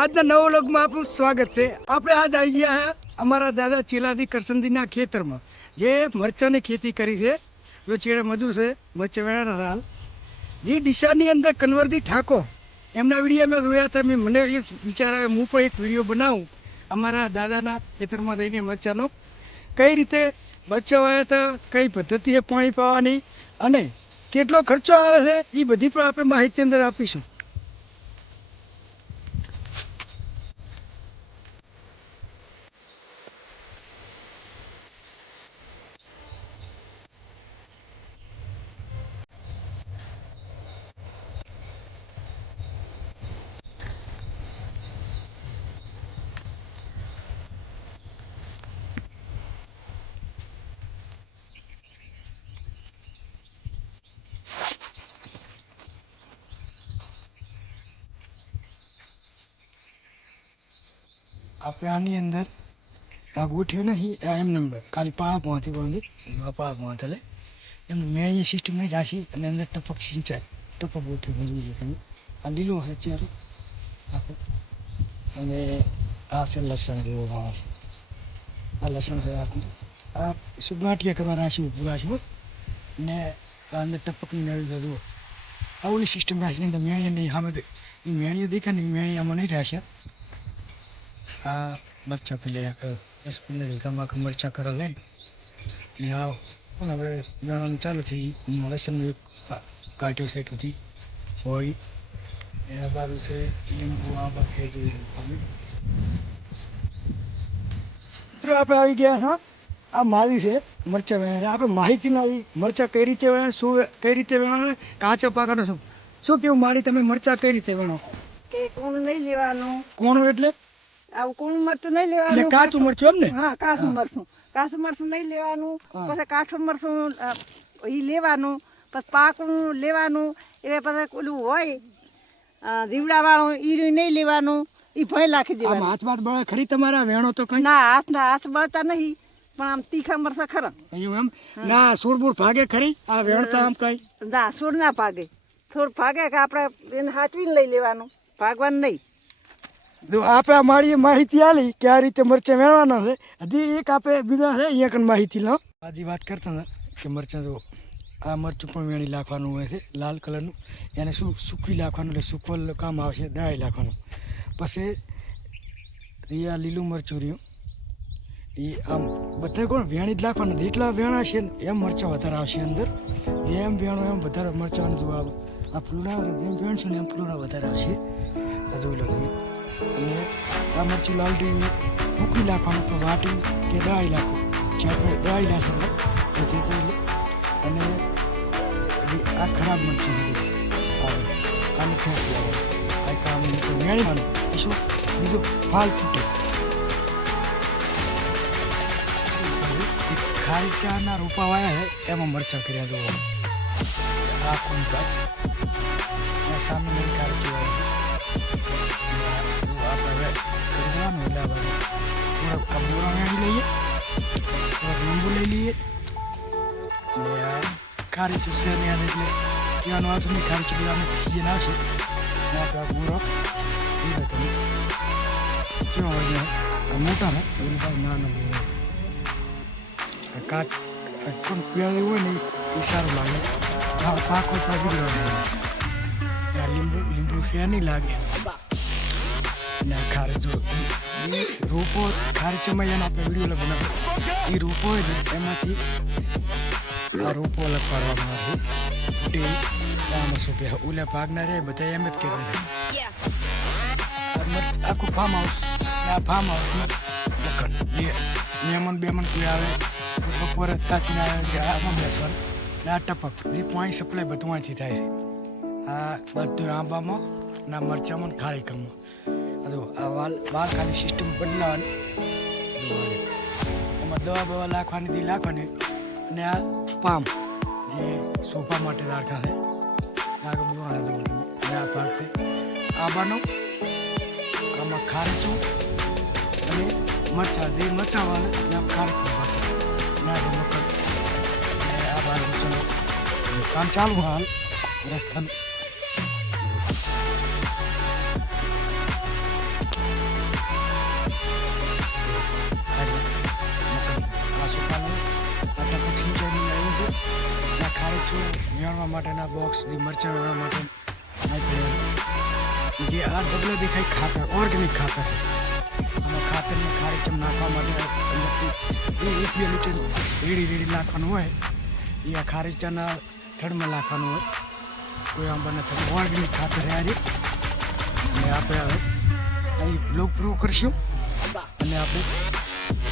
આજના નવા વ્લોગમાં આપનું સ્વાગત છે। આપણે આજ આવી ગયા છે અમારા દાદા ચેલાથી કરસનદીના ખેતરમાં જે મરચાંની ખેતી કરી છે। જો ચેડે મજૂર છે મરચાં વેણાના હાલ જે ડીસાની અંદર કન્વરજી ઠાકોર એમના વિડીયો મેં જોયા હતા। મને એ વિચાર આવે હું પણ એક વિડીયો બનાવું અમારા દાદાના ખેતરમાં જઈને મરચાંનો કઈ રીતે મરચાં વાવ્યા હતા, કઈ પદ્ધતિએ પાણી પાવાની અને કેટલો ખર્ચો આવે છે એ બધી પણ આપણે માહિતી અંદર આપીશું। આપણે આની અંદર આ ગોઠ્યો નહીં આ એમ નંબર ખાલી પાળામાંથી બાંધી પાળામાં એટલે એમ મેં અહીંયા સિસ્ટમ નહીં રાખી અને અંદર ટપક સિંચાઈ ટપક ગોઠ્યો બધું છે તમે આ લીલો છે ચારો આખો અને આ છે લસણ જેવો ભાવ આ લસણ છે આખું આ સુગાંઠિયા કરવા રાખ્યું ઊભું રાખ્યું ને આ અંદર ટપકની નળી બધું આવડી સિસ્ટમ રાખી અંદર મેણીએ નહીં સામે એ મેણીએ દેખાય ને મેણી આમાં નહીં રાખ્યા। આ મરચાં પેલે 10-15 વીઘામાં મરચાં કરે લે ને આવ પણ હવે વેણવાનું ચાલુ થઈ લસણ કાઢ્યો છે એટલુંથી હોય એના બાજુ છે લીંબુ આંબા ખેડી મિત્રો આપણે આવી ગયા હા આ મારી છે મરચાં વેણા આપણે માહિતી ના આવી મરચાં કઈ રીતે વેણા શું કઈ રીતે વેણા કાચા પાકાનો શું કેવું મારી તમે મરચાં કઈ રીતે વેણો કે કોણ નહીં લેવાનું કોણ એટલે આવું કોણ મરચું નહીં એટલે લેવાનું કાચું મરચું એમ ને હા કાચું મરચું નહીં લેવાનું હા. પછી કાઠું મરચું ઈ લેવાનું પછી પાકું લેવાનું એ પછી ઓલું હોય દીવડા વાળું ઈ નહીં લેવાનું ઈ ભય નાખી આમ દેવાનું હાથ બાત બળે ખરી તમારા વેણો તો કઈ ના હાથ બળતા નહીં પણ આમ તીખા મરચા ખરા એવું એમ ના સુરબુર ભાગે ખરી આ વેણતા આમ કઈ ના સોડ ના ભાગે થોડ ભાગે કે આપણે એને હાચવીને લઈ લેવાનું ભાગવાનું નહીં। જો આપણે મારી માહિતી આલી કે આ રીતે મરચાં વેણવાના છે હજી એક આપણે બીજા છે અહીંયા કણ માહિતી લો આજી વાત કરતા હતા કે મરચાં જો આ મરચું પણ વેણી નાખવાનું હોય છે લાલ કલરનું એને સૂકવી નાખવાનું એટલે સૂકવલ કામ આવશે દળાઈ નાખવાનું પછી એ આ લીલું મરચું રહ્યું એ આમ બધા કોણ વેણી જ નાખવાના જેટલા વેણા છે ને એમ મરચાં વધારે આવશે અંદર જેમ વેણો એમ વધારે મરચાંનું જો આ ફૂલડા જેમ વેણશું ને એમ ફૂલડા વધારે આવશે આ જોઈ લો તમે અને આ મરચું લાલટી મૂકી નાખવાનું તો વાટી કે દળાઈ નાખો જે આપણે દળાઈ નાખીએ અને આ ખરાબ મરચું બધું આવે આને ખેંચ લાવવાનું આ કામ મેળવાનું શું બીજું ફાલ તૂટે ખારી ચાના રોપા વાયા છે એમાં મરચાં કર્યા જોવા આ કોણ કાઢ સામે નહીં કાઢી આપણે કરવાનું એટલે થોડાક બોરા મેળવી લઈએ થોડાક લીંબુ લઈ લઈએ અને આ ખારી ચૂસે ને એટલે કહેવાનું આવતું નહીં ખારી ચૂસે આને સિઝન આવશે આપણે આ બોરો તમે કેવો હોય આ મોટા ને એની પાસે નાના બોરો કાચ કોણ પીળા હોય ને એ સારું લાગે પાકો બીગડવા લીંબુ છે નહીં લાગે અને ખારે જો એ રોપો ખારી ચમાયાનો આપણે વિડીયો બનાવ્યો એ રોપો હોય ને એમાંથી આ રોપો અલગ પાડવામાં આવે તે આમાં શું કહે ઓલા ભાગના રહે બધા એમ જ કહેવાય આખું ફાર્મ હાઉસ આ ફાર્મ હાઉસમાં મહેમાન બેમાન કોઈ આવે બપોરે તાચીને આવે આમાં બેસવાનું ને આ ટપક જે પાણી સપ્લાય બધું અહીંથી થાય છે આ બધું આંબામાં ના મરચાંમાં ખારી કરમાં આ વાલ ખાલી સિસ્ટમ બદલાવાની એમાં દવા બવા નાખવાની દી નાખવાની અને આ પામ જે સોફા માટે રાખા છે આગળ બોલવાનું અને આ ભાગ છે આંબાનો આમાં ખારીચું અને મરચાં જે મરચાં વાળે આમ ખારીચું ના મકર અને આ બાજુ કામ ચાલુ હાલ રસ્તાનું વેણવા માટેના બોક્સ જે મરચાં વેણવા માટે નાખ્યા જે આ ડબલા દેખાય ખાતર ઓર્ગેનિક ખાતર આમાં ખાતરને ખારીચમ નાખવા માટે અંદરથી જે 1-2 લીટર રેડી નાખવાનું હોય એ આ ખારીચાના થડમાં નાખવાનું હોય કોઈ આંબા નથી ઓર્ગેનિક ખાતર આજે અને આપણે હવે અહીં બ્લોગ પૂરો કરશું અને આપણે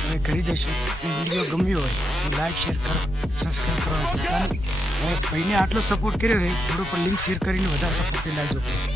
હવે ઘરે જઈશું વિડીયો ગમ્યો હોય તો લાઈક શેર કરો સબસ્ક્રાઈબ કરવાનું ભૂલતા નહીં. હવે ભાઈને આટલો સપોર્ટ કર્યો હોય થોડો પણ લિંક શેર કરીને વધારે સપોર્ટ કરી લાગજો.